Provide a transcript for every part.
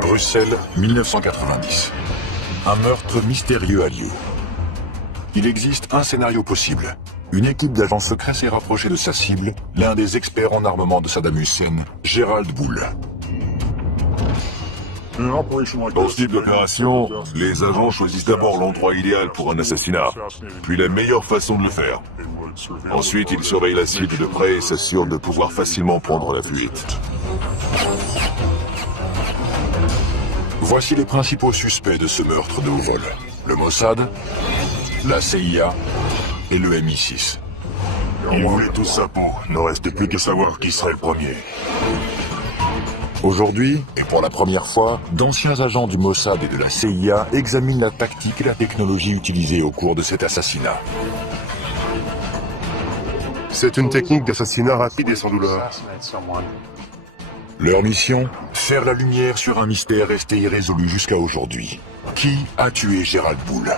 Bruxelles, 1990. Un meurtre mystérieux a lieu. Il existe un scénario possible. Une équipe d'agents secrets s'est rapprochée de sa cible, l'un des experts en armement de Saddam Hussein, Gerald Bull. Dans ce type d'opération, les agents choisissent d'abord l'endroit idéal pour un assassinat, puis la meilleure façon de le faire. Ensuite, ils surveillent la cible de près et s'assurent de pouvoir facilement prendre la fuite. Voici les principaux suspects de ce meurtre de haut vol. Le Mossad, la CIA et le MI6. Ils voulaient tous sa peau, ne reste plus qu'à savoir qui serait le premier. Aujourd'hui, et pour la première fois, d'anciens agents du Mossad et de la CIA examinent la tactique et la technologie utilisée au cours de cet assassinat. C'est une technique d'assassinat rapide et sans douleur. Leur mission, faire la lumière sur un mystère resté irrésolu jusqu'à aujourd'hui. Qui a tué Gerald Bull?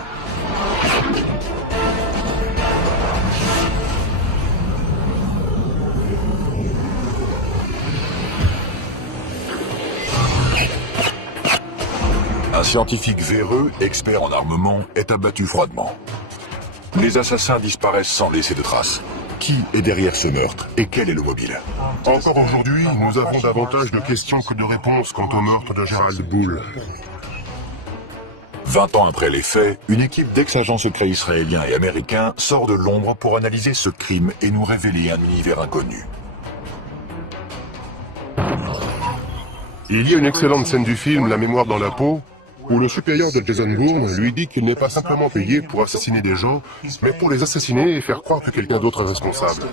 Un scientifique véreux, expert en armement, est abattu froidement. Les assassins disparaissent sans laisser de traces. Qui est derrière ce meurtre et quel est le mobile? Encore aujourd'hui, nous avons davantage de questions que de réponses quant au meurtre de Gerald Bull. 20 ans après les faits, une équipe d'ex-agents secrets israéliens et américains sort de l'ombre pour analyser ce crime et nous révéler un univers inconnu. Il y a une excellente scène du film La mémoire dans la peau, où le supérieur de Jason Bourne lui dit qu'il n'est pas simplement payé pour assassiner des gens, mais pour les assassiner et faire croire que quelqu'un d'autre est responsable.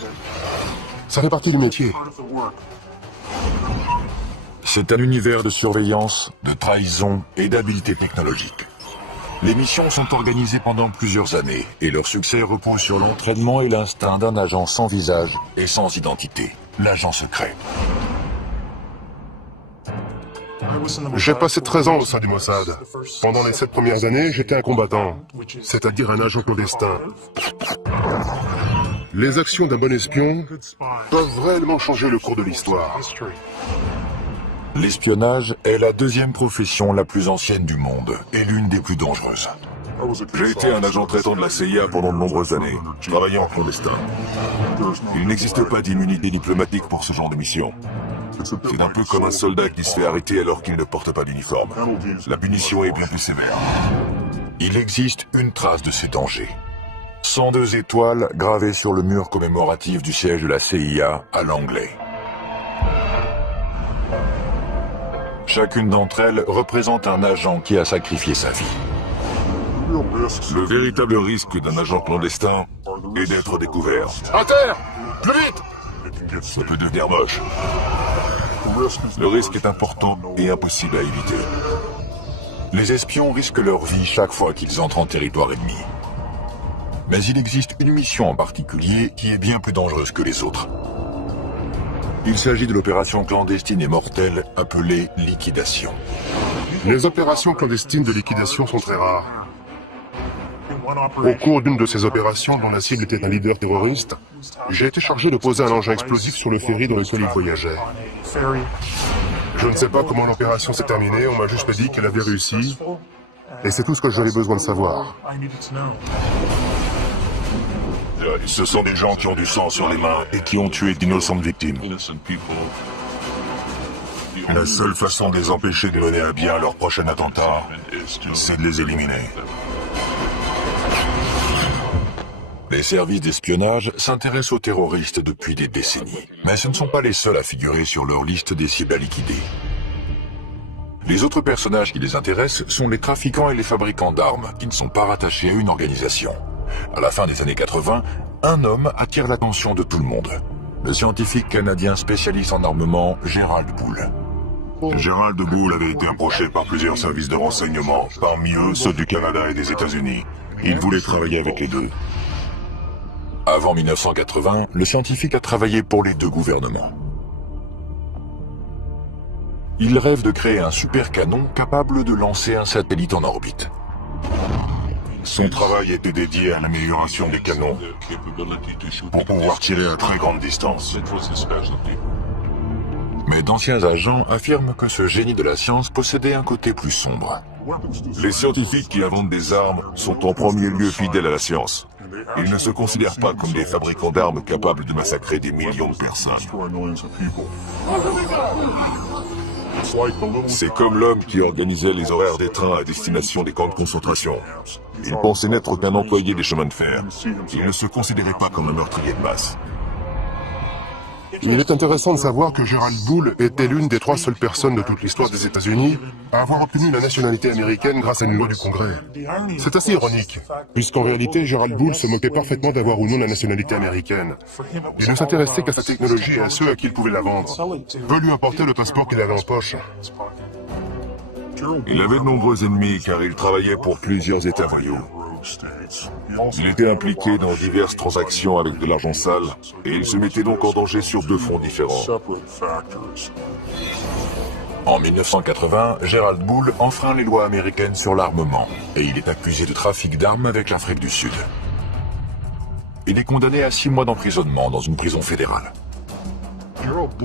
Ça fait partie du métier. C'est un univers de surveillance, de trahison et d'habileté technologique. Les missions sont organisées pendant plusieurs années et leur succès repose sur l'entraînement et l'instinct d'un agent sans visage et sans identité, l'agent secret. J'ai passé 13 ans au sein du Mossad. Pendant les 7 premières années, j'étais un combattant, c'est-à-dire un agent clandestin. Les actions d'un bon espion peuvent réellement changer le cours de l'histoire. L'espionnage est la deuxième profession la plus ancienne du monde et l'une des plus dangereuses. J'ai été un agent traitant de la CIA pendant de nombreuses années. Je travaillais en clandestin. Il n'existe pas d'immunité diplomatique pour ce genre de mission. C'est un peu comme un soldat qui se fait arrêter alors qu'il ne porte pas d'uniforme. La punition est bien plus sévère. Il existe une trace de ces dangers. 102 étoiles gravées sur le mur commémoratif du siège de la CIA à Langley. Chacune d'entre elles représente un agent qui a sacrifié sa vie. Le véritable risque d'un agent clandestin est d'être découvert. À terre! Plus vite! Ça peut devenir moche. Le risque est important et impossible à éviter. Les espions risquent leur vie chaque fois qu'ils entrent en territoire ennemi. Mais il existe une mission en particulier qui est bien plus dangereuse que les autres. Il s'agit de l'opération clandestine et mortelle appelée liquidation. Les opérations clandestines de liquidation sont très rares. Au cours d'une de ces opérations, dont la cible était un leader terroriste, j'ai été chargé de poser un engin explosif sur le ferry dans lequel il voyageait. Je ne sais pas comment l'opération s'est terminée, on m'a juste dit qu'elle avait réussi, et c'est tout ce que j'avais besoin de savoir. Ce sont des gens qui ont du sang sur les mains et qui ont tué d'innocentes victimes. La seule façon de les empêcher de mener à bien leur prochain attentat, c'est de les éliminer. Les services d'espionnage s'intéressent aux terroristes depuis des décennies. Mais ce ne sont pas les seuls à figurer sur leur liste des cibles à liquider. Les autres personnages qui les intéressent sont les trafiquants et les fabricants d'armes, qui ne sont pas rattachés à une organisation. À la fin des années 80, un homme attire l'attention de tout le monde. Le scientifique canadien spécialiste en armement, Gerald Bull. Gerald Bull avait été approché par plusieurs services de renseignement, parmi eux ceux du Canada et des États-Unis. Il voulait travailler avec les deux. Avant 1980, le scientifique a travaillé pour les deux gouvernements. Il rêve de créer un super canon capable de lancer un satellite en orbite. Son travail était dédié à l'amélioration des canons pour pouvoir tirer à très grande distance. Mais d'anciens agents affirment que ce génie de la science possédait un côté plus sombre. Les scientifiques qui inventent des armes sont en premier lieu fidèles à la science. Ils ne se considèrent pas comme des fabricants d'armes capables de massacrer des millions de personnes. C'est comme l'homme qui organisait les horaires des trains à destination des camps de concentration. Il pensait n'être qu'un employé des chemins de fer. Il ne se considérait pas comme un meurtrier de masse. Il est intéressant de savoir que Gerald Bull était l'une des 3 seules personnes de toute l'histoire des États-Unis à avoir obtenu la nationalité américaine grâce à une loi du Congrès. C'est assez ironique, puisqu'en réalité, Gerald Bull se moquait parfaitement d'avoir ou non la nationalité américaine. Il ne s'intéressait qu'à sa technologie et à ceux à qui il pouvait la vendre. Peu lui importait le passeport qu'il avait en poche. Il avait de nombreux ennemis car il travaillait pour plusieurs États voyous. Il était impliqué dans diverses transactions avec de l'argent sale et il se mettait donc en danger sur 2 fronts différents. En 1980, Gerald Bull enfreint les lois américaines sur l'armement et il est accusé de trafic d'armes avec l'Afrique du Sud. Il est condamné à 6 mois d'emprisonnement dans une prison fédérale.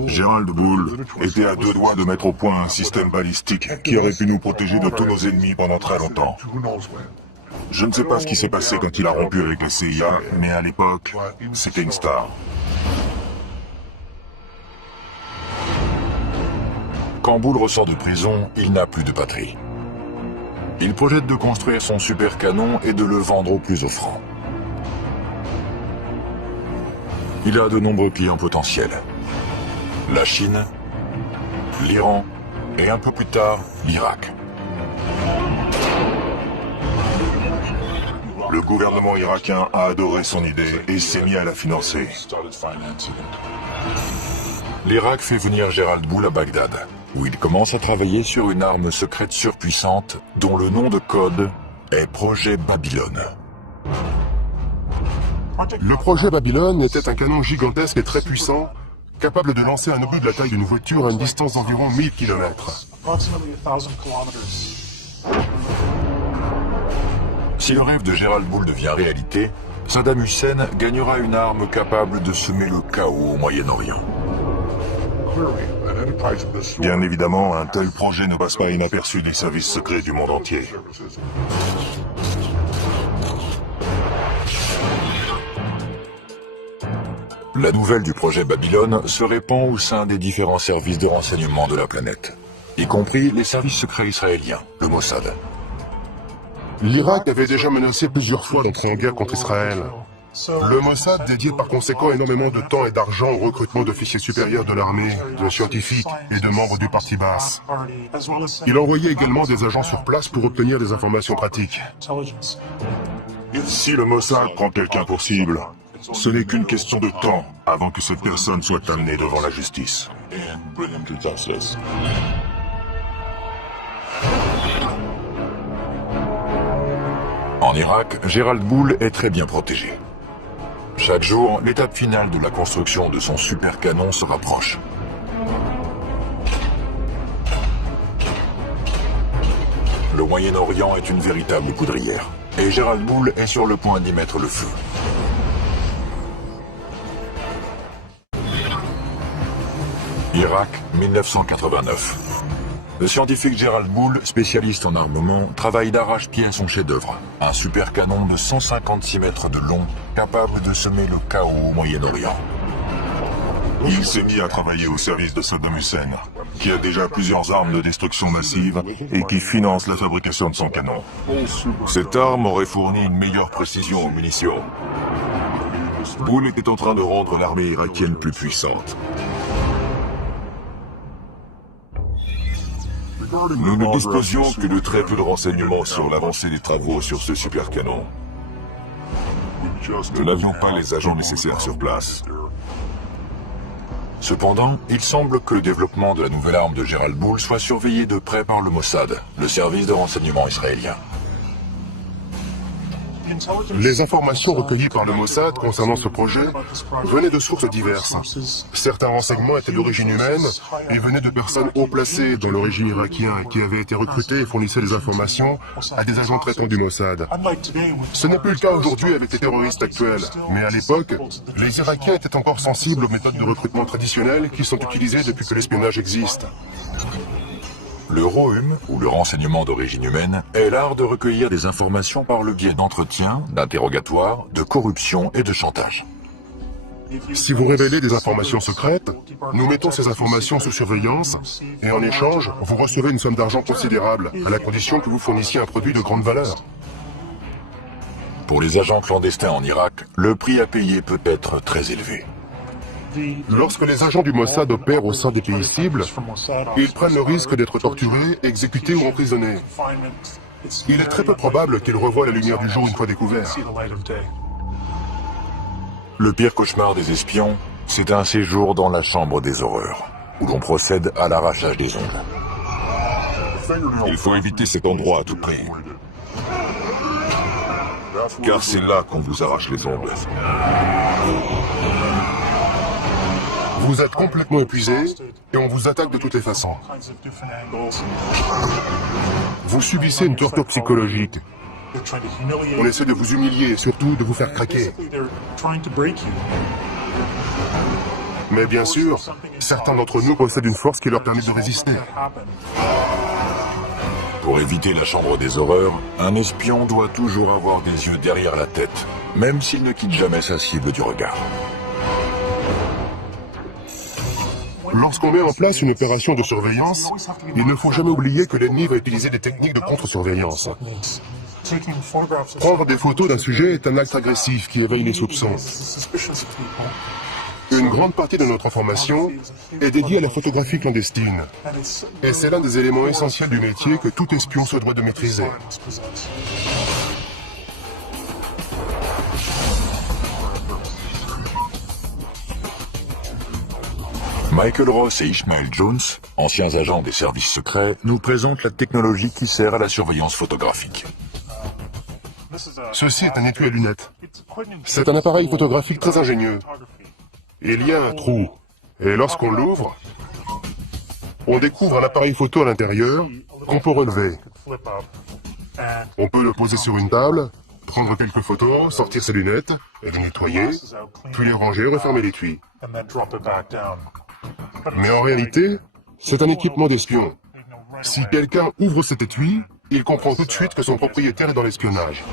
Gerald Bull était à 2 doigts de mettre au point un système balistique qui aurait pu nous protéger de tous nos ennemis pendant très longtemps. Je ne sais pas ce qui s'est passé quand il a rompu avec la CIA, mais à l'époque, c'était une star. Quand Bull ressort de prison, il n'a plus de patrie. Il projette de construire son super canon et de le vendre au plus offrant. Il a de nombreux clients potentiels. La Chine, l'Iran et un peu plus tard, l'Irak. Le gouvernement irakien a adoré son idée et s'est mis à la financer. L'Irak fait venir Gerald Bull à Bagdad, où il commence à travailler sur une arme secrète surpuissante dont le nom de code est Projet Babylone. Le projet Babylone était un canon gigantesque et très puissant, capable de lancer un obus de la taille d'une voiture à une distance d'environ 1000 km. Si le rêve de Gerald Bull devient réalité, Saddam Hussein gagnera une arme capable de semer le chaos au Moyen-Orient. Bien évidemment, un tel projet ne passe pas inaperçu des services secrets du monde entier. La nouvelle du projet Babylone se répand au sein des différents services de renseignement de la planète, y compris les services secrets israéliens, le Mossad. L'Irak avait déjà menacé plusieurs fois d'entrer en guerre contre Israël. Le Mossad dédiait par conséquent énormément de temps et d'argent au recrutement d'officiers supérieurs de l'armée, de scientifiques et de membres du parti basse. Il envoyait également des agents sur place pour obtenir des informations pratiques. Si le Mossad prend quelqu'un pour cible, ce n'est qu'une question de temps avant que cette personne soit amenée devant la justice. En Irak, Gerald Bull est très bien protégé. Chaque jour, l'étape finale de la construction de son super canon se rapproche. Le Moyen-Orient est une véritable poudrière, et Gerald Bull est sur le point d'y mettre le feu. Irak, 1989. Le scientifique Gerald Bull, spécialiste en armement, travaille d'arrache-pied à son chef-d'œuvre, un super canon de 156 mètres de long, capable de semer le chaos au Moyen-Orient. Il s'est mis à travailler au service de Saddam Hussein, qui a déjà plusieurs armes de destruction massive et qui finance la fabrication de son canon. Cette arme aurait fourni une meilleure précision aux munitions. Bull était en train de rendre l'armée irakienne plus puissante. Nous ne disposions que de très peu de renseignements sur l'avancée des travaux sur ce super canon. Nous n'avions pas les agents nécessaires sur place. Cependant, il semble que le développement de la nouvelle arme de Gerald Bull soit surveillé de près par le Mossad, le service de renseignement israélien. Les informations recueillies par le Mossad concernant ce projet venaient de sources diverses. Certains renseignements étaient d'origine humaine et venaient de personnes haut placées dans le régime irakien qui avaient été recrutées et fournissaient des informations à des agents traitants du Mossad. Ce n'est plus le cas aujourd'hui avec les terroristes actuels, mais à l'époque, les Irakiens étaient encore sensibles aux méthodes de recrutement traditionnelles qui sont utilisées depuis que l'espionnage existe. Le ROHUM, ou le renseignement d'origine humaine, est l'art de recueillir des informations par le biais d'entretiens, d'interrogatoires, de corruption et de chantage. Si vous révélez des informations secrètes, nous mettons ces informations sous surveillance et en échange, vous recevez une somme d'argent considérable, à la condition que vous fournissiez un produit de grande valeur. Pour les agents clandestins en Irak, le prix à payer peut être très élevé. Lorsque les agents du Mossad opèrent au sein des pays cibles, ils prennent le risque d'être torturés, exécutés ou emprisonnés. Il est très peu probable qu'ils revoient la lumière du jour une fois découverts. Le pire cauchemar des espions, c'est un séjour dans la chambre des horreurs, où l'on procède à l'arrachage des ongles. Il faut éviter cet endroit à tout prix. Car c'est là qu'on vous arrache les ongles. Vous êtes complètement épuisé et on vous attaque de toutes les façons. Vous subissez une torture psychologique. On essaie de vous humilier et surtout de vous faire craquer. Mais bien sûr, certains d'entre nous possèdent une force qui leur permet de résister. Pour éviter la chambre des horreurs, un espion doit toujours avoir des yeux derrière la tête, même s'il ne quitte jamais sa cible du regard. Lorsqu'on met en place une opération de surveillance, il ne faut jamais oublier que l'ennemi va utiliser des techniques de contre-surveillance. Prendre des photos d'un sujet est un acte agressif qui éveille les soupçons. Une grande partie de notre information est dédiée à la photographie clandestine. Et c'est l'un des éléments essentiels du métier que tout espion se doit de maîtriser. Michael Ross et Ishmael Jones, anciens agents des services secrets, nous présentent la technologie qui sert à la surveillance photographique. Ceci est un étui à lunettes. C'est un appareil photographique très ingénieux. Il y a un trou, et lorsqu'on l'ouvre, on découvre un appareil photo à l'intérieur qu'on peut relever. On peut le poser sur une table, prendre quelques photos, sortir ses lunettes, et les nettoyer, puis les ranger et refermer l'étui. Mais en réalité, c'est un équipement d'espion. Si quelqu'un ouvre cet étui, il comprend tout de suite que son propriétaire est dans l'espionnage.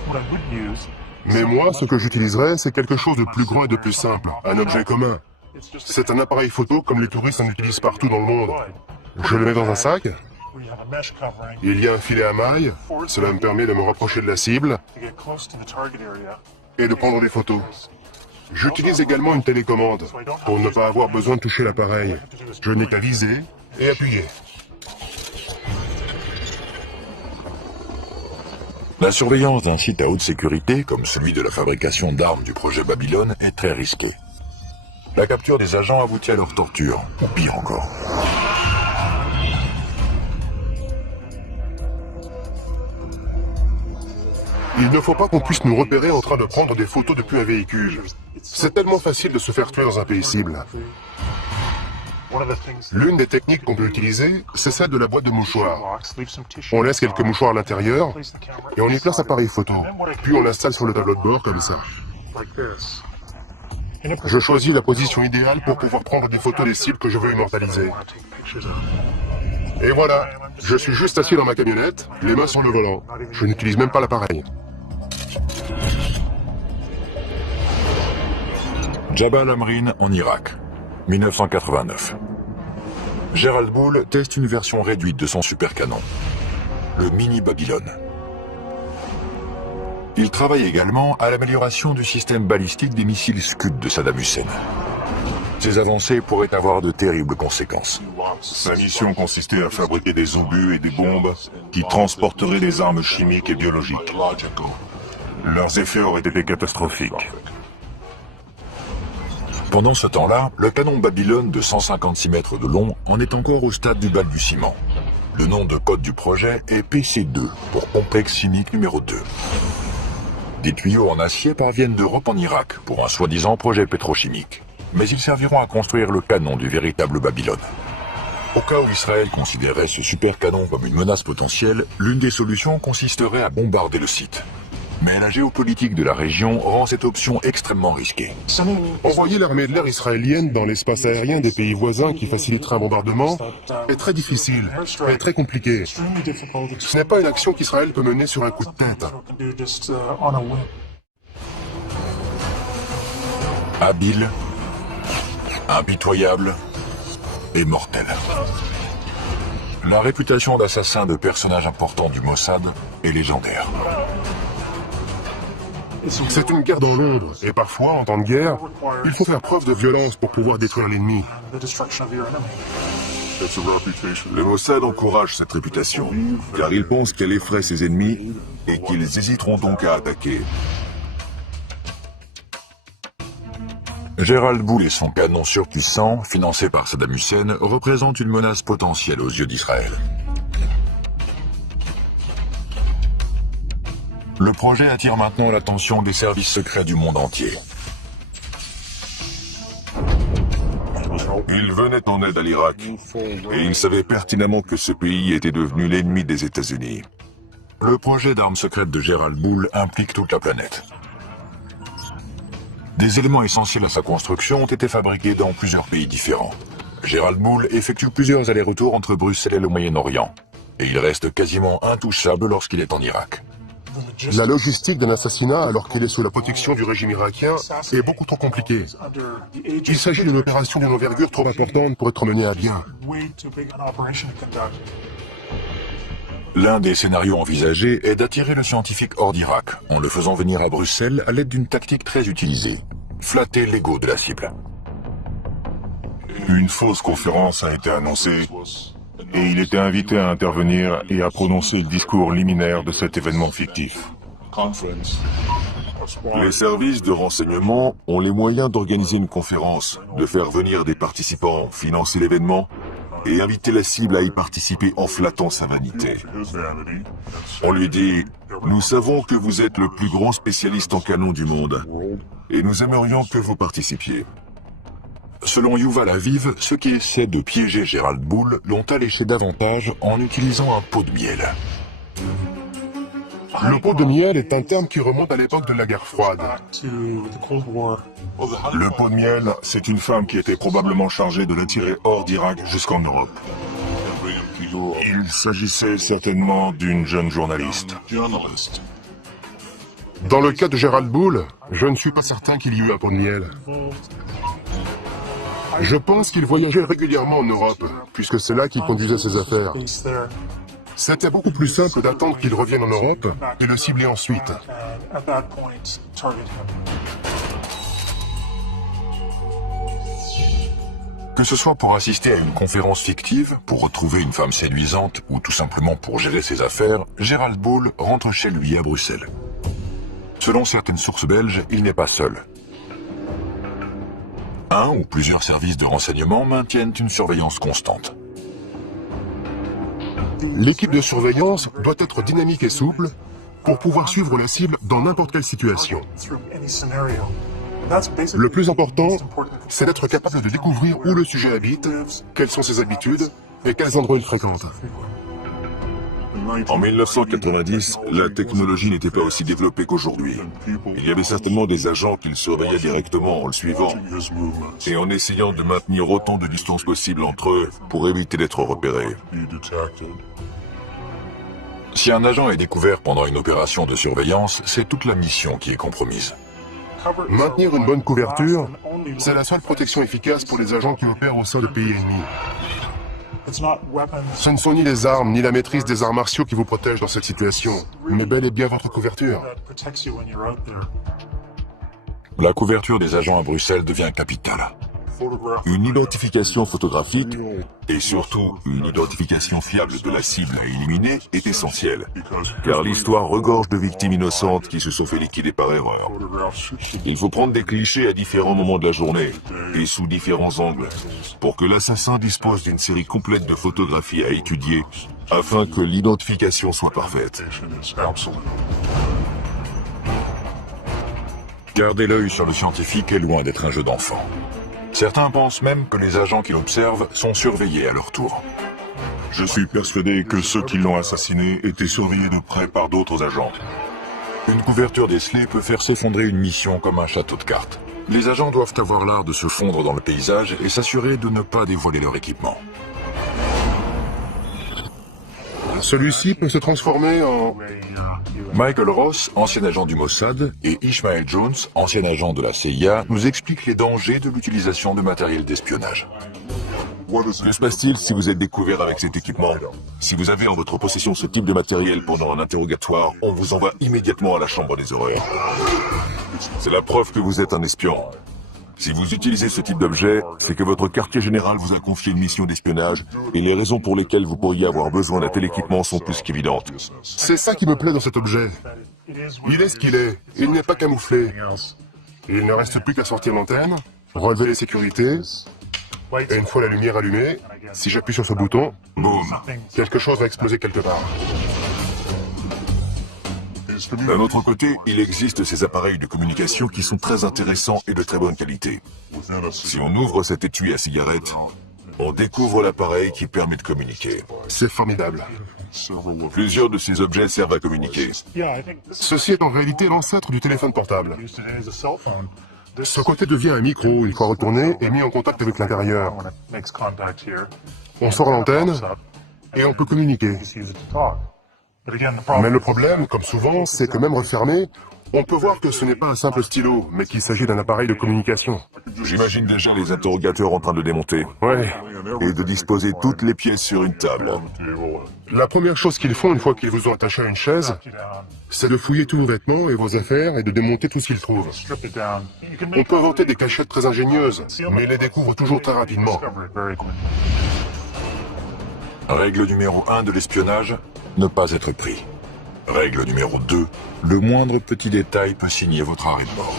Mais moi, ce que j'utiliserais, c'est quelque chose de plus grand et de plus simple, un objet commun. C'est un appareil photo comme les touristes en utilisent partout dans le monde. Je le mets dans un sac. Il y a un filet à mailles, cela me permet de me rapprocher de la cible et de prendre des photos. J'utilise également une télécommande pour ne pas avoir besoin de toucher l'appareil. Je n'ai qu'à viser et appuyer. La surveillance d'un site à haute sécurité, comme celui de la fabrication d'armes du projet Babylone, est très risquée. La capture des agents aboutit à leur torture, ou pire encore. Il ne faut pas qu'on puisse nous repérer en train de prendre des photos depuis un véhicule. C'est tellement facile de se faire tuer dans un pays cible. L'une des techniques qu'on peut utiliser, c'est celle de la boîte de mouchoirs. On laisse quelques mouchoirs à l'intérieur et on y place l'appareil photo. Puis on l'installe sur le tableau de bord comme ça. Je choisis la position idéale pour pouvoir prendre des photos des cibles que je veux immortaliser. Et voilà, je suis juste assis dans ma camionnette, les mains sur le volant. Je n'utilise même pas l'appareil. Jabal Amrin en Irak, 1989. Gerald Bull teste une version réduite de son supercanon, le Mini Babylone. Il travaille également à l'amélioration du système balistique des missiles Scud de Saddam Hussein. Ces avancées pourraient avoir de terribles conséquences. Sa mission consistait à fabriquer des obus et des bombes qui transporteraient des armes chimiques et biologiques. Leurs effets auraient été catastrophiques. Pendant ce temps-là, le canon Babylone de 156 mètres de long en est encore au stade du balbutiement. Le nom de code du projet est PC2, pour complexe chimique numéro 2. Des tuyaux en acier parviennent d'Europe en Irak pour un soi-disant projet pétrochimique. Mais ils serviront à construire le canon du véritable Babylone. Au cas où Israël considérait ce super canon comme une menace potentielle, l'une des solutions consisterait à bombarder le site. Mais la géopolitique de la région rend cette option extrêmement risquée. Envoyer l'armée de l'air israélienne dans l'espace aérien des pays voisins qui faciliterait un bombardement est très difficile et très compliqué. Ce n'est pas une action qu'Israël peut mener sur un coup de tête. Habile, impitoyable et mortel. La réputation d'assassin de personnages importants du Mossad est légendaire. C'est une guerre dans l'ombre, et parfois, en temps de guerre, il faut faire preuve de violence pour pouvoir détruire l'ennemi. Le Mossad encourage cette réputation, car il pense qu'elle effraie ses ennemis et qu'ils hésiteront donc à attaquer. Gérald Boul et son canon surpuissant, financé par Saddam Hussein, représentent une menace potentielle aux yeux d'Israël. Le projet attire maintenant l'attention des services secrets du monde entier. Il venait en aide à l'Irak, et il savait pertinemment que ce pays était devenu l'ennemi des États-Unis. Le projet d'armes secrètes de Gérald Boul implique toute la planète. Des éléments essentiels à sa construction ont été fabriqués dans plusieurs pays différents. Gérald Boul effectue plusieurs allers-retours entre Bruxelles et le Moyen-Orient, et il reste quasiment intouchable lorsqu'il est en Irak. La logistique d'un assassinat alors qu'il est sous la protection du régime irakien est beaucoup trop compliquée. Il s'agit d'une opération d'une envergure trop importante pour être menée à bien. L'un des scénarios envisagés est d'attirer le scientifique hors d'Irak, en le faisant venir à Bruxelles à l'aide d'une tactique très utilisée. Flatter l'ego de la cible. Une fausse conférence a été annoncée et il était invité à intervenir et à prononcer le discours liminaire de cet événement fictif. Les services de renseignement ont les moyens d'organiser une conférence, de faire venir des participants, financer l'événement et inviter la cible à y participer en flattant sa vanité. On lui dit « Nous savons que vous êtes le plus grand spécialiste en canon du monde et nous aimerions que vous participiez. » Selon Yuval Aviv, ceux qui essaient de piéger Gérald Boul l'ont alléché davantage en utilisant un pot de miel. Le pot de miel est un terme qui remonte à l'époque de la guerre froide. Le pot de miel, c'est une femme qui était probablement chargée de l'attirer hors d'Irak jusqu'en Europe. Il s'agissait certainement d'une jeune journaliste. Dans le cas de Gérald Boul, je ne suis pas certain qu'il y eut un pot de miel. Je pense qu'il voyageait régulièrement en Europe, puisque c'est là qu'il conduisait ses affaires. C'était beaucoup plus simple d'attendre qu'il revienne en Europe et le cibler ensuite. Que ce soit pour assister à une conférence fictive, pour retrouver une femme séduisante ou tout simplement pour gérer ses affaires, Gérald Boul rentre chez lui à Bruxelles. Selon certaines sources belges, il n'est pas seul. Un ou plusieurs services de renseignement maintiennent une surveillance constante. L'équipe de surveillance doit être dynamique et souple pour pouvoir suivre la cible dans n'importe quelle situation. Le plus important, c'est d'être capable de découvrir où le sujet habite, quelles sont ses habitudes et quels endroits il fréquente. En 1990, la technologie n'était pas aussi développée qu'aujourd'hui. Il y avait certainement des agents qui le surveillaient directement en le suivant et en essayant de maintenir autant de distance possible entre eux pour éviter d'être repérés. Si un agent est découvert pendant une opération de surveillance, c'est toute la mission qui est compromise. Maintenir une bonne couverture, c'est la seule protection efficace pour les agents qui opèrent au sein de pays ennemis. Ce ne sont ni les armes, ni la maîtrise des arts martiaux qui vous protègent dans cette situation, mais bel et bien votre couverture. La couverture des agents à Bruxelles devient capitale. Une identification photographique et surtout une identification fiable de la cible à éliminer est essentielle, car l'histoire regorge de victimes innocentes qui se sont fait liquider par erreur. Il faut prendre des clichés à différents moments de la journée et sous différents angles pour que l'assassin dispose d'une série complète de photographies à étudier afin que l'identification soit parfaite. Garder l'œil sur le scientifique est loin d'être un jeu d'enfant. Certains pensent même que les agents qui l'observent sont surveillés à leur tour. Je suis persuadé que ceux qui l'ont assassiné étaient surveillés de près par d'autres agents. Une couverture décelée peut faire s'effondrer une mission comme un château de cartes. Les agents doivent avoir l'art de se fondre dans le paysage et s'assurer de ne pas dévoiler leur équipement. Celui-ci peut se transformer en... Michael Ross, ancien agent du Mossad, et Ishmael Jones, ancien agent de la CIA, nous expliquent les dangers de l'utilisation de matériel d'espionnage. Que se passe-t-il si vous êtes découvert avec cet équipement? Si vous avez en votre possession ce type de matériel pendant un interrogatoire, on vous envoie immédiatement à la chambre des horreurs. C'est la preuve que vous êtes un espion. Si vous utilisez ce type d'objet, c'est que votre quartier général vous a confié une mission d'espionnage et les raisons pour lesquelles vous pourriez avoir besoin d'un tel équipement sont plus qu'évidentes. C'est ça qui me plaît dans cet objet. Il est ce qu'il est. Il n'est pas camouflé. Il ne reste plus qu'à sortir l'antenne, relever les sécurités, et une fois la lumière allumée, si j'appuie sur ce bouton, boum, quelque chose va exploser quelque part. D'un autre côté, il existe ces appareils de communication qui sont très intéressants et de très bonne qualité. Si on ouvre cet étui à cigarette, on découvre l'appareil qui permet de communiquer. C'est formidable. Plusieurs de ces objets servent à communiquer. Ceci est en réalité l'ancêtre du téléphone portable. Ce côté devient un micro une fois retourné et mis en contact avec l'intérieur. On sort l'antenne et on peut communiquer. Mais le problème, comme souvent, c'est que même refermé, on peut voir que ce n'est pas un simple stylo, mais qu'il s'agit d'un appareil de communication. J'imagine déjà les interrogateurs en train de le démonter. Ouais. Et de disposer toutes les pièces sur une table. La première chose qu'ils font une fois qu'ils vous ont attaché à une chaise, c'est de fouiller tous vos vêtements et vos affaires et de démonter tout ce qu'ils trouvent. On peut inventer des cachettes très ingénieuses, mais ils les découvrent toujours très rapidement. Règle numéro 1 de l'espionnage, ne pas être pris. Règle numéro 2, le moindre petit détail peut signer votre arrêt de mort.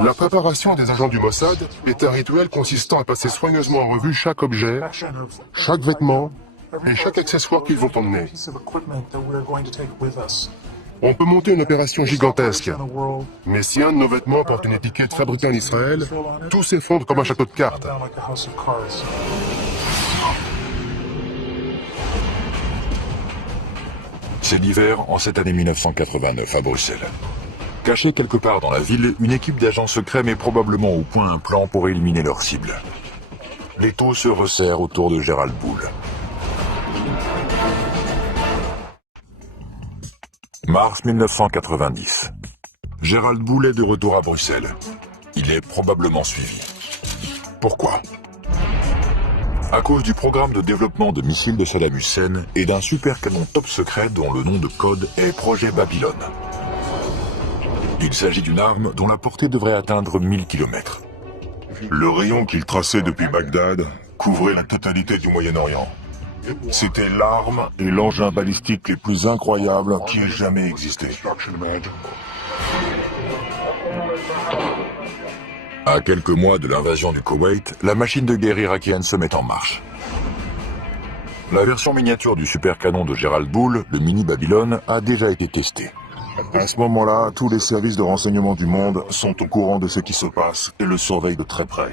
La préparation des agents du Mossad est un rituel consistant à passer soigneusement en revue chaque objet, chaque vêtement et chaque accessoire qu'ils vont emmener. On peut monter une opération gigantesque, mais si un de nos vêtements porte une étiquette fabriquée en Israël, tout s'effondre comme un château de cartes. C'est l'hiver en cette année 1989 à Bruxelles. Caché quelque part dans la ville, une équipe d'agents secrets met probablement au point un plan pour éliminer leur cible. L'étau se resserre autour de Gérald Bull. Mars 1990. Gérald Bull est de retour à Bruxelles. Il est probablement suivi. Pourquoi ? À cause du programme de développement de missiles de Saddam Hussein et d'un super canon top secret dont le nom de code est Projet Babylone. Il s'agit d'une arme dont la portée devrait atteindre 1000 km. Le rayon qu'il traçait depuis Bagdad couvrait la totalité du Moyen-Orient. C'était l'arme et l'engin balistique les plus incroyables qui aient jamais existé. À quelques mois de l'invasion du Koweït, la machine de guerre irakienne se met en marche. La version miniature du super canon de Gérald Bull, le mini Babylone, a déjà été testée. À ce moment-là, tous les services de renseignement du monde sont au courant de ce qui se passe et le surveillent de très près.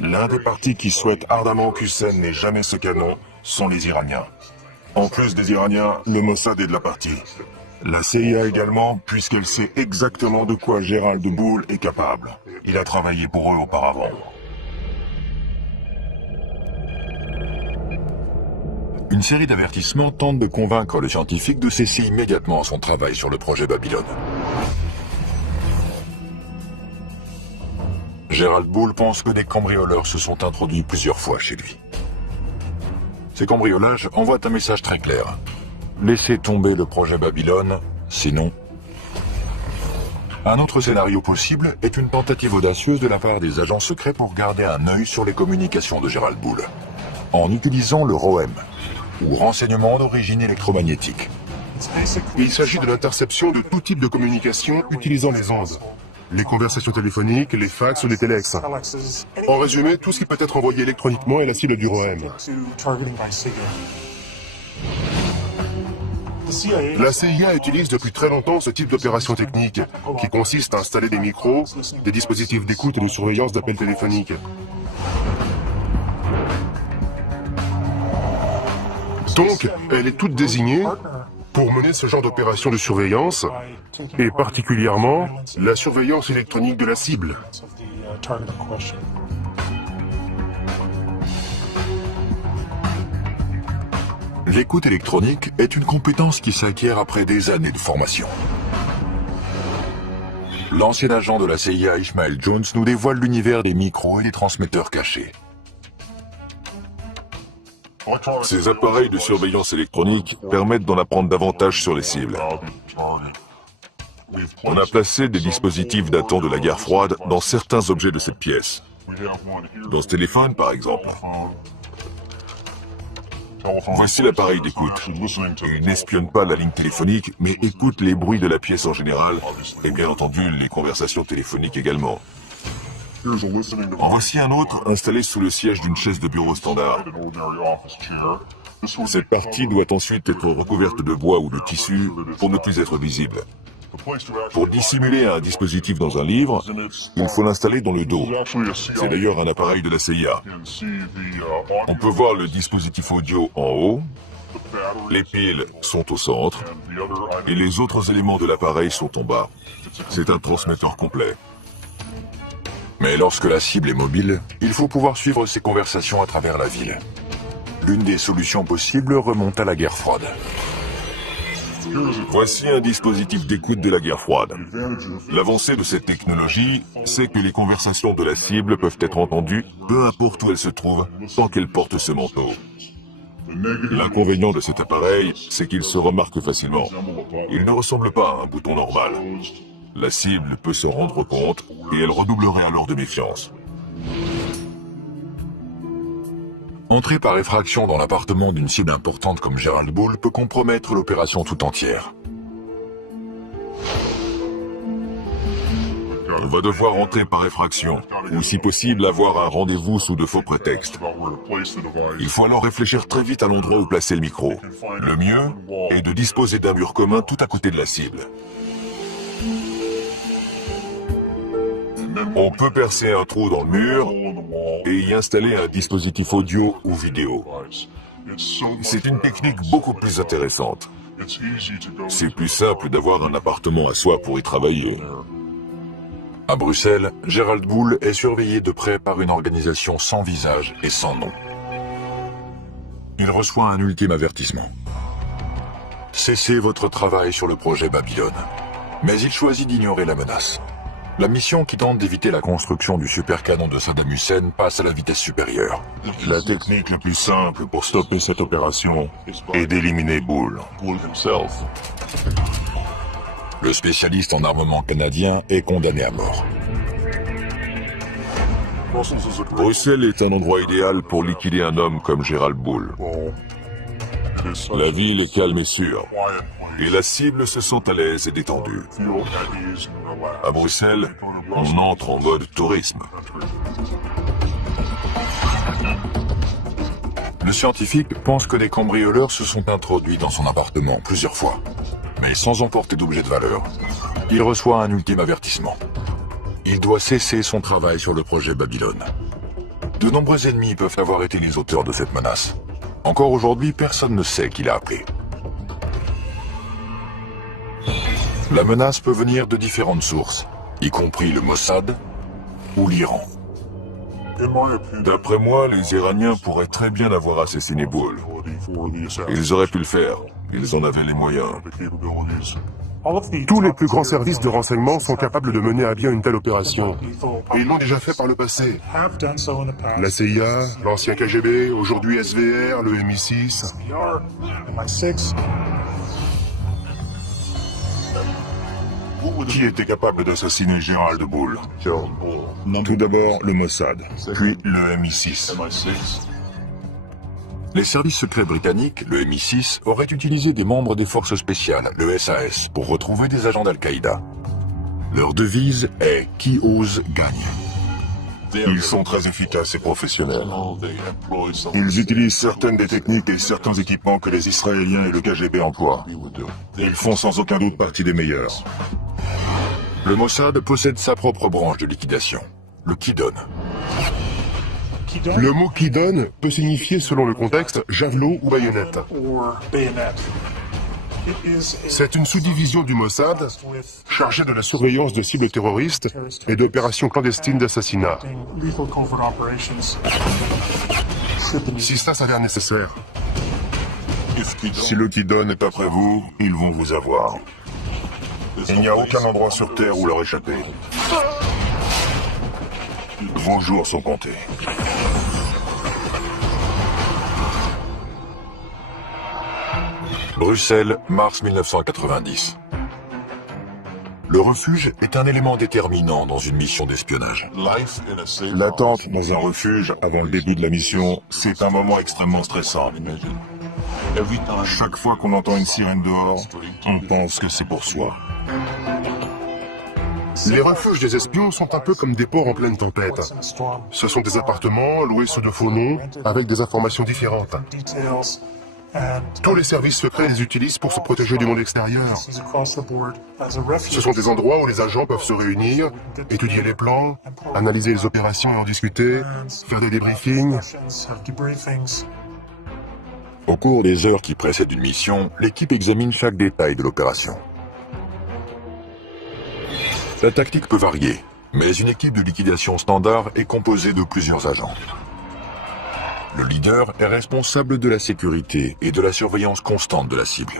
L'un des partis qui souhaite ardemment qu'Hussein n'ait jamais ce canon sont les Iraniens. En plus des Iraniens, le Mossad est de la partie. La CIA également, puisqu'elle sait exactement de quoi Gérald Bull est capable. Il a travaillé pour eux auparavant. Une série d'avertissements tente de convaincre le scientifique de cesser immédiatement son travail sur le projet Babylone. Gérald Bull pense que des cambrioleurs se sont introduits plusieurs fois chez lui. Ces cambriolages envoient un message très clair. Laissez tomber le projet Babylone, sinon... Un autre scénario possible est une tentative audacieuse de la part des agents secrets pour garder un œil sur les communications de Gérald Bull, en utilisant le ROM, ou renseignement d'origine électromagnétique. Il s'agit de l'interception de tout type de communication utilisant les ondes. Les conversations téléphoniques, les fax ou les téléx. En résumé, tout ce qui peut être envoyé électroniquement est la cible du ROM. La CIA utilise depuis très longtemps ce type d'opération technique, qui consiste à installer des micros, des dispositifs d'écoute et de surveillance d'appels téléphoniques. Donc, elle est toute désignée pour mener ce genre d'opération de surveillance, et particulièrement la surveillance électronique de la cible. L'écoute électronique est une compétence qui s'acquiert après des années de formation. L'ancien agent de la CIA Ishmael Jones nous dévoile l'univers des micros et des transmetteurs cachés. Ces appareils de surveillance électronique permettent d'en apprendre davantage sur les cibles. On a placé des dispositifs datant de la guerre froide dans certains objets de cette pièce. Dans ce téléphone, par exemple. Voici l'appareil d'écoute. Il n'espionne pas la ligne téléphonique, mais écoute les bruits de la pièce en général, et bien entendu les conversations téléphoniques également. En voici un autre installé sous le siège d'une chaise de bureau standard. Cette partie doit ensuite être recouverte de bois ou de tissu pour ne plus être visible. Pour dissimuler un dispositif dans un livre, il faut l'installer dans le dos. C'est d'ailleurs un appareil de la CIA. On peut voir le dispositif audio en haut, les piles sont au centre, et les autres éléments de l'appareil sont en bas. C'est un transmetteur complet. Mais lorsque la cible est mobile, il faut pouvoir suivre ses conversations à travers la ville. L'une des solutions possibles remonte à la guerre froide. Voici un dispositif d'écoute de la guerre froide. L'avancée de cette technologie, c'est que les conversations de la cible peuvent être entendues, peu importe où elles se trouvent, tant qu'elle porte ce manteau. L'inconvénient de cet appareil, c'est qu'il se remarque facilement. Il ne ressemble pas à un bouton normal. La cible peut s'en rendre compte et elle redoublerait alors de méfiance. Entrer par effraction dans l'appartement d'une cible importante comme Gerald Bull peut compromettre l'opération tout entière. On va devoir entrer par effraction, ou si possible avoir un rendez-vous sous de faux prétextes. Il faut alors réfléchir très vite à l'endroit où placer le micro. Le mieux est de disposer d'un mur commun tout à côté de la cible. On peut percer un trou dans le mur et y installer un dispositif audio ou vidéo. C'est une technique beaucoup plus intéressante. C'est plus simple d'avoir un appartement à soi pour y travailler. À Bruxelles, Gerald Bull est surveillé de près par une organisation sans visage et sans nom. Il reçoit un ultime avertissement. Cessez votre travail sur le projet Babylone. Mais il choisit d'ignorer la menace. La mission qui tente d'éviter la construction du supercanon de Saddam Hussein passe à la vitesse supérieure. La technique la plus simple pour stopper cette opération est d'éliminer Bull. Le spécialiste en armement canadien est condamné à mort. Bruxelles est un endroit idéal pour liquider un homme comme Gerald Bull. La ville est calme et sûre, et la cible se sent à l'aise et détendue. À Bruxelles, on entre en mode tourisme. Le scientifique pense que des cambrioleurs se sont introduits dans son appartement plusieurs fois, mais sans emporter d'objets de valeur. Il reçoit un ultime avertissement. Il doit cesser son travail sur le projet Babylone. De nombreux ennemis peuvent avoir été les auteurs de cette menace. Encore aujourd'hui, personne ne sait qui l'a appelé. La menace peut venir de différentes sources, y compris le Mossad ou l'Iran. D'après moi, les Iraniens pourraient très bien avoir assassiné Bull. Ils auraient pu le faire. Ils en avaient les moyens. Tous les plus grands services de renseignement sont capables de mener à bien une telle opération. Et ils l'ont déjà fait par le passé. La CIA, l'ancien KGB, aujourd'hui SVR, le MI6. Qui était capable d'assassiner Gerald Bull? Tout d'abord le Mossad, puis le MI6. Les services secrets britanniques, le MI6, auraient utilisé des membres des forces spéciales, le SAS, pour retrouver des agents d'Al-Qaïda. Leur devise est « Qui ose gagne ». Ils sont très efficaces et professionnels. Ils utilisent certaines des techniques et certains équipements que les Israéliens et le KGB emploient. Ils font sans aucun doute partie des meilleurs. Le Mossad possède sa propre branche de liquidation, le Kidon. Le mot Kidon peut signifier, selon le contexte, javelot ou baïonnette. C'est une sous-division du Mossad chargée de la surveillance de cibles terroristes et d'opérations clandestines d'assassinat. Si cela s'avère nécessaire. Si le Kidon est après vous, ils vont vous avoir. Il n'y a aucun endroit sur Terre où leur échapper. Vos jours sont comptés. Bruxelles, mars 1990. Le refuge est un élément déterminant dans une mission d'espionnage. L'attente dans un refuge avant le début de la mission, c'est un moment extrêmement stressant. Chaque fois qu'on entend une sirène dehors, on pense que c'est pour soi. Les refuges des espions sont un peu comme des ports en pleine tempête. Ce sont des appartements loués sous de faux noms, avec des informations différentes. Tous les services secrets les utilisent pour se protéger du monde extérieur. Ce sont des endroits où les agents peuvent se réunir, étudier les plans, analyser les opérations et en discuter, faire des débriefings. Au cours des heures qui précèdent une mission, l'équipe examine chaque détail de l'opération. La tactique peut varier, mais une équipe de liquidation standard est composée de plusieurs agents. Le leader est responsable de la sécurité et de la surveillance constante de la cible.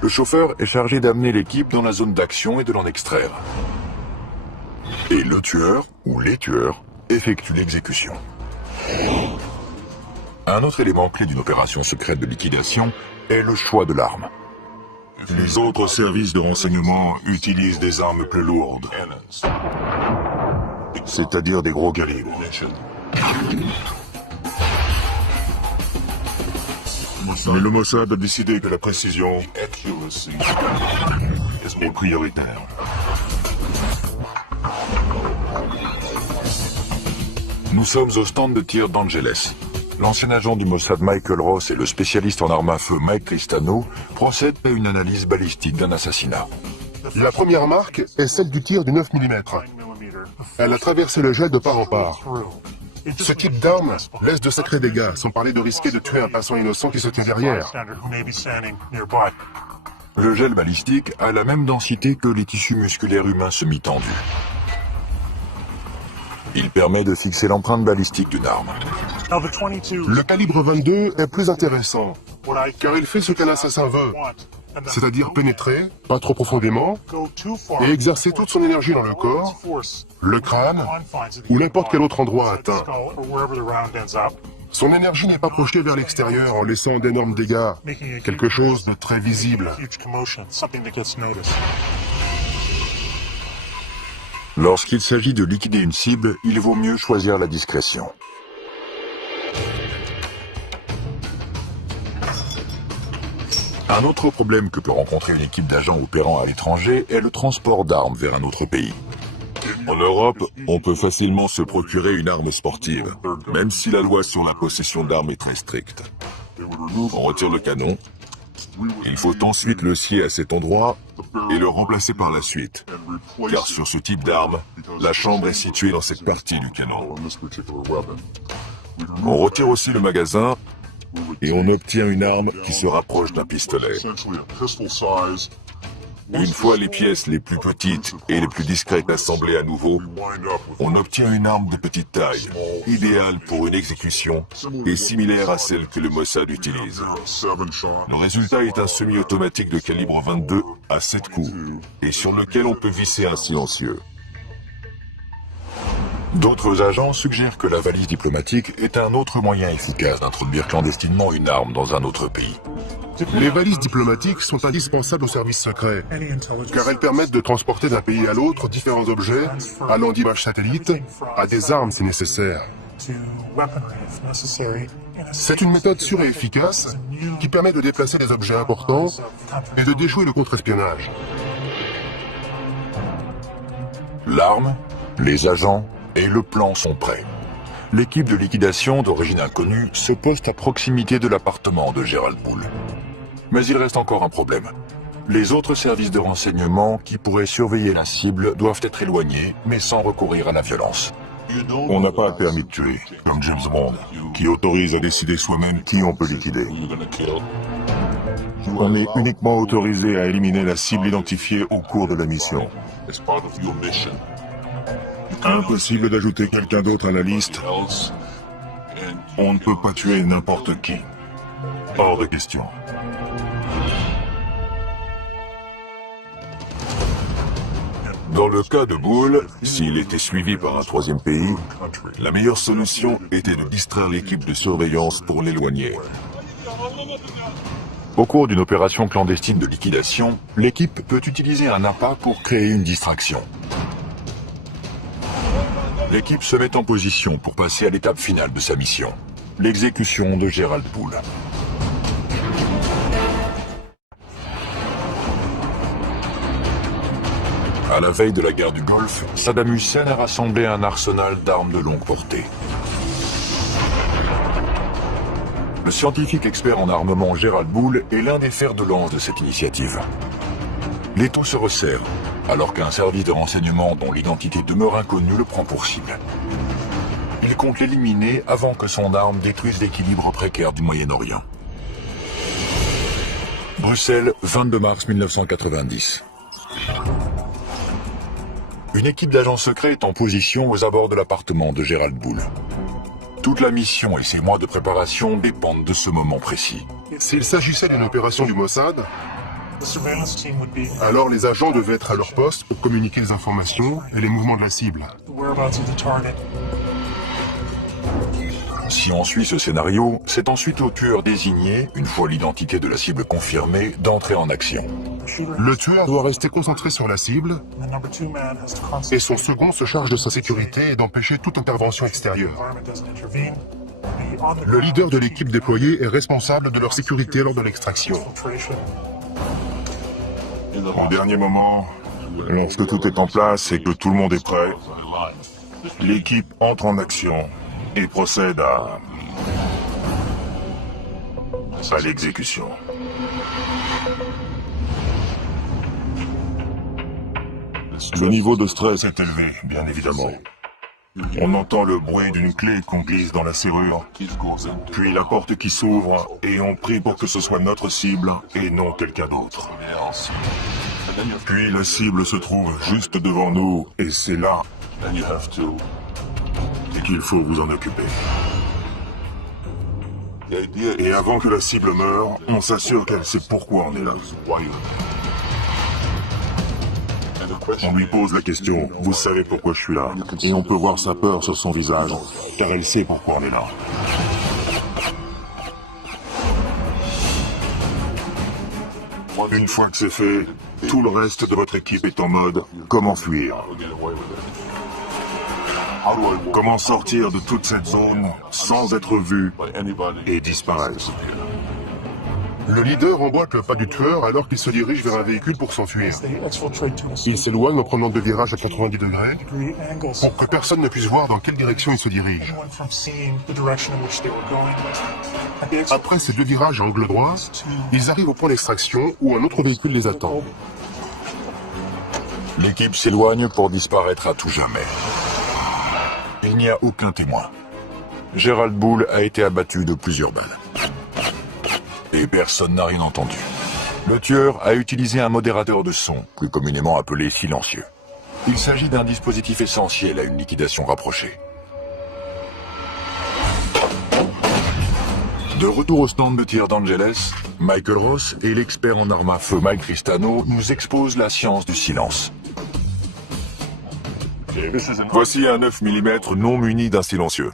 Le chauffeur est chargé d'amener l'équipe dans la zone d'action et de l'en extraire. Et le tueur, ou les tueurs, effectuent l'exécution. Un autre élément clé d'une opération secrète de liquidation est le choix de l'arme. Les autres services de renseignement utilisent des armes plus lourdes, c'est-à-dire des gros calibres. Mais le Mossad a décidé que la précision est prioritaire. Nous sommes au stand de tir d'Angeles. L'ancien agent du Mossad Michael Ross et le spécialiste en armes à feu Mike Cristano procèdent à une analyse balistique d'un assassinat. La première marque est celle du tir du 9 mm. Elle a traversé le gel de part en part. Ce type d'arme laisse de sacrés dégâts, sans parler de risquer de tuer un passant innocent qui se tient derrière. Le gel balistique a la même densité que les tissus musculaires humains semi-tendus. Il permet de fixer l'empreinte balistique d'une arme. Le calibre 22 est plus intéressant, car il fait ce qu'un assassin veut, c'est-à-dire pénétrer, pas trop profondément, et exercer toute son énergie dans le corps, le crâne, ou n'importe quel autre endroit atteint. Son énergie n'est pas projetée vers l'extérieur en laissant d'énormes dégâts, quelque chose de très visible. Lorsqu'il s'agit de liquider une cible, il vaut mieux choisir la discrétion. Un autre problème que peut rencontrer une équipe d'agents opérant à l'étranger est le transport d'armes vers un autre pays. En Europe, on peut facilement se procurer une arme sportive, même si la loi sur la possession d'armes est très stricte. On retire le canon. Il faut ensuite le scier à cet endroit et le remplacer par la suite. Car sur ce type d'arme, la chambre est située dans cette partie du canon. On retire aussi le magasin et on obtient une arme qui se rapproche d'un pistolet. Une fois les pièces les plus petites et les plus discrètes assemblées à nouveau, on obtient une arme de petite taille, idéale pour une exécution et similaire à celle que le Mossad utilise. Le résultat est un semi-automatique de calibre 22 à 7 coups et sur lequel on peut visser un silencieux. D'autres agents suggèrent que la valise diplomatique est un autre moyen efficace d'introduire clandestinement une arme dans un autre pays. Les valises diplomatiques sont indispensables aux services secrets, car elles permettent de transporter d'un pays à l'autre différents objets, allant d'images satellites à des armes si nécessaire. C'est une méthode sûre et efficace qui permet de déplacer des objets importants et de déjouer le contre-espionnage. L'arme, les agents et le plan sont prêts. L'équipe de liquidation d'origine inconnue se poste à proximité de l'appartement de Gérald Poole. Mais il reste encore un problème. Les autres services de renseignement qui pourraient surveiller la cible doivent être éloignés, mais sans recourir à la violence. On n'a pas un permis de tuer, comme James Bond, qui autorise à décider soi-même qui on peut liquider. On est uniquement autorisé à éliminer la cible identifiée au cours de la mission. Impossible d'ajouter quelqu'un d'autre à la liste. On ne peut pas tuer n'importe qui. Hors de question. Dans le cas de Bull, s'il était suivi par un troisième pays, la meilleure solution était de distraire l'équipe de surveillance pour l'éloigner. Au cours d'une opération clandestine de liquidation, l'équipe peut utiliser un appât pour créer une distraction. L'équipe se met en position pour passer à l'étape finale de sa mission, l'exécution de Gerald Bull. À la veille de la guerre du Golfe, Saddam Hussein a rassemblé un arsenal d'armes de longue portée. Le scientifique expert en armement Gerald Bull est l'un des fers de lance de cette initiative. L'étau se resserre, alors qu'un service de renseignement dont l'identité demeure inconnue le prend pour cible. Il compte l'éliminer avant que son arme détruise l'équilibre précaire du Moyen-Orient. Bruxelles, 22 mars 1990. Une équipe d'agents secrets est en position aux abords de l'appartement de Gerald Bull. Toute la mission et ses mois de préparation dépendent de ce moment précis. S'il s'agissait d'une opération du Mossad, alors les agents devaient être à leur poste pour communiquer les informations et les mouvements de la cible. Si on suit ce scénario, c'est ensuite au tueur désigné, une fois l'identité de la cible confirmée, d'entrer en action. Le tueur doit rester concentré sur la cible et son second se charge de sa sécurité et d'empêcher toute intervention extérieure. Le leader de l'équipe déployée est responsable de leur sécurité lors de l'extraction. Au dernier moment, lorsque tout est en place et que tout le monde est prêt, l'équipe entre en action et procède à l'exécution. Le niveau de stress est élevé, bien évidemment. On entend le bruit d'une clé qu'on glisse dans la serrure, puis la porte qui s'ouvre, et on prie pour que ce soit notre cible et non quelqu'un d'autre. Puis la cible se trouve juste devant nous, et c'est là qu'il faut vous en occuper. Et avant que la cible meure, on s'assure qu'elle sait pourquoi on est là. On lui pose la question, vous savez pourquoi je suis là? Et on peut voir sa peur sur son visage, car elle sait pourquoi on est là. Une fois que c'est fait, tout le reste de votre équipe est en mode « Comment fuir ?» Comment sortir de toute cette zone sans être vu et disparaître? Le leader emboîte le pas du tueur alors qu'il se dirige vers un véhicule pour s'enfuir. Il s'éloigne en prenant deux virages à 90 degrés pour que personne ne puisse voir dans quelle direction il se dirige. Après ces deux virages à angle droit, ils arrivent au point d'extraction où un autre véhicule les attend. L'équipe s'éloigne pour disparaître à tout jamais. Il n'y a aucun témoin. Gerald Bull a été abattu de plusieurs balles. Et personne n'a rien entendu. Le tueur a utilisé un modérateur de son, plus communément appelé silencieux. Il s'agit d'un dispositif essentiel à une liquidation rapprochée. De retour au stand de tir d'Angeles, Michael Ross et l'expert en armes à feu Mike Tristano nous exposent la science du silence. Voici un 9 mm non muni d'un silencieux.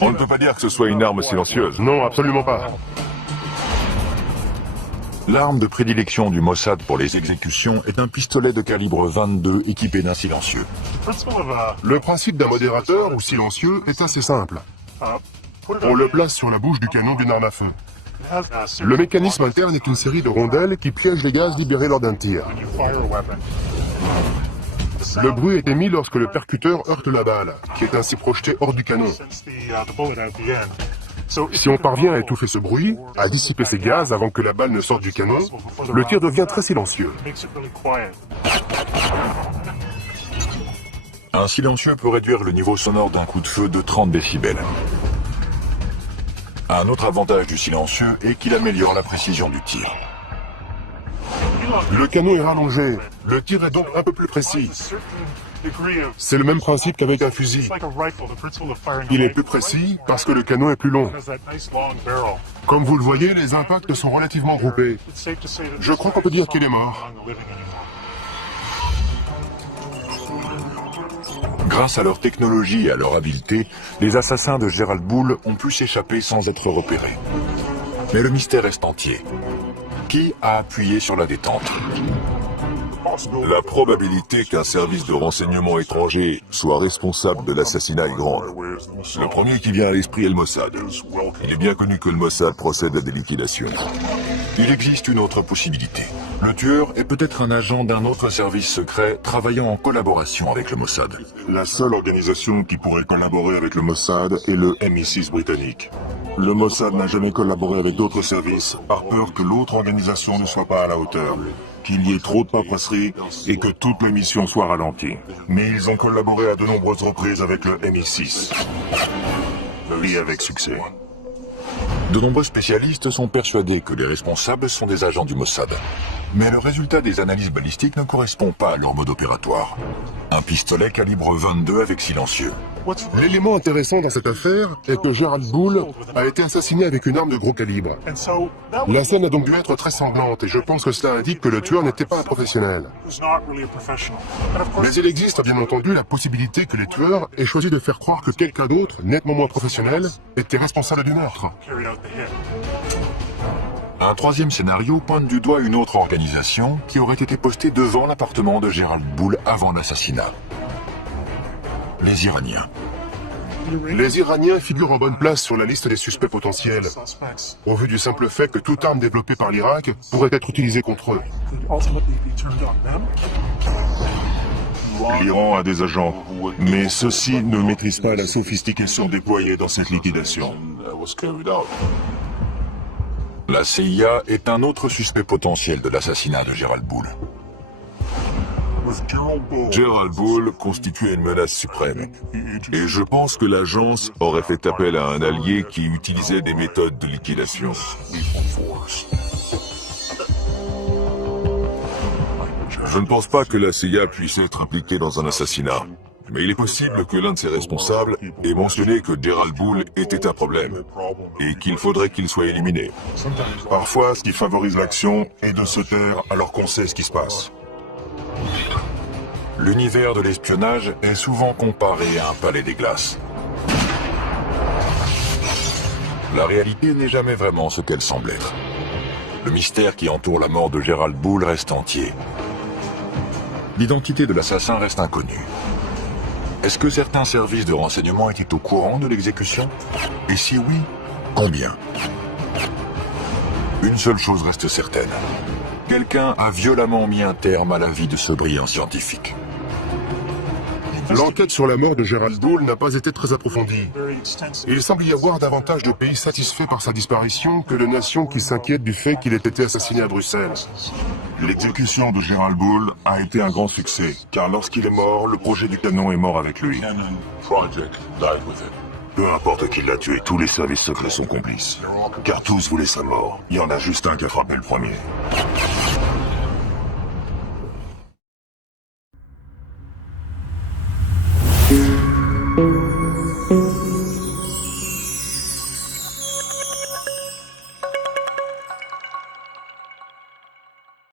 On ne peut pas dire que ce soit une arme silencieuse. Non, absolument pas. L'arme de prédilection du Mossad pour les exécutions est un pistolet de calibre 22 équipé d'un silencieux. Le principe d'un modérateur ou silencieux est assez simple. On le place sur la bouche du canon d'une arme à feu. Le mécanisme interne est une série de rondelles qui piègent les gaz libérés lors d'un tir. Le bruit est émis lorsque le percuteur heurte la balle, qui est ainsi projetée hors du canon. Si on parvient à étouffer ce bruit, à dissiper ces gaz avant que la balle ne sorte du canon, le tir devient très silencieux. Un silencieux peut réduire le niveau sonore d'un coup de feu de 30 décibels. Un autre avantage du silencieux est qu'il améliore la précision du tir. Le canon est rallongé, le tir est donc un peu plus précis. C'est le même principe qu'avec un fusil. Il est plus précis parce que le canon est plus long. Comme vous le voyez, les impacts sont relativement groupés. Je crois qu'on peut dire qu'il est mort. Grâce à leur technologie et à leur habileté, les assassins de Gerald Bull ont pu s'échapper sans être repérés. Mais le mystère reste entier. Qui a appuyé sur la détente? La probabilité qu'un service de renseignement étranger soit responsable de l'assassinat est grande. Le premier qui vient à l'esprit est le Mossad. Il est bien connu que le Mossad procède à des liquidations. Il existe une autre possibilité. Le tueur est peut-être un agent d'un autre service secret travaillant en collaboration avec le Mossad. La seule organisation qui pourrait collaborer avec le Mossad est le MI6 britannique. Le Mossad n'a jamais collaboré avec d'autres services par peur que l'autre organisation ne soit pas à la hauteur, qu'il y ait trop de paperasserie et que toute la mission soit ralentie. Mais ils ont collaboré à de nombreuses reprises avec le MI6. Et avec succès. De nombreux spécialistes sont persuadés que les responsables sont des agents du Mossad. Mais le résultat des analyses balistiques ne correspond pas à leur mode opératoire. Un pistolet calibre 22 avec silencieux. L'élément intéressant dans cette affaire est que Gerald Bull a été assassiné avec une arme de gros calibre. La scène a donc dû être très sanglante et je pense que cela indique que le tueur n'était pas un professionnel. Mais il existe bien entendu la possibilité que les tueurs aient choisi de faire croire que quelqu'un d'autre, nettement moins professionnel, était responsable du meurtre. Un troisième scénario pointe du doigt une autre organisation qui aurait été postée devant l'appartement de Gerald Bull avant l'assassinat. Les Iraniens. Les Iraniens figurent en bonne place sur la liste des suspects potentiels, au vu du simple fait que toute arme développée par l'Irak pourrait être utilisée contre eux. L'Iran a des agents, mais ceux-ci ne maîtrisent pas la sophistication déployée dans cette liquidation. La CIA est un autre suspect potentiel de l'assassinat de Gerald Bull. Gerald Bull constituait une menace suprême. Et je pense que l'agence aurait fait appel à un allié qui utilisait des méthodes de liquidation. Je ne pense pas que la CIA puisse être impliquée dans un assassinat. Mais il est possible que l'un de ses responsables ait mentionné que Gerald Bull était un problème et qu'il faudrait qu'il soit éliminé. Parfois, ce qui favorise l'action est de se taire alors qu'on sait ce qui se passe. L'univers de l'espionnage est souvent comparé à un palais des glaces. La réalité n'est jamais vraiment ce qu'elle semble être. Le mystère qui entoure la mort de Gerald Bull reste entier. L'identité de l'assassin reste inconnue. Est-ce que certains services de renseignement étaient au courant de l'exécution? Et si oui, combien? Une seule chose reste certaine. Quelqu'un a violemment mis un terme à la vie de ce brillant scientifique. L'enquête sur la mort de Gerald Bull n'a pas été très approfondie. Il semble y avoir davantage de pays satisfaits par sa disparition que de nations qui s'inquiètent du fait qu'il ait été assassiné à Bruxelles. L'exécution de Gerald Bull a été un grand succès, car lorsqu'il est mort, le projet du canon est mort avec lui. Peu importe qui l'a tué, tous les services secrets sont complices. Car tous voulaient sa mort. Il y en a juste un qui a frappé le premier.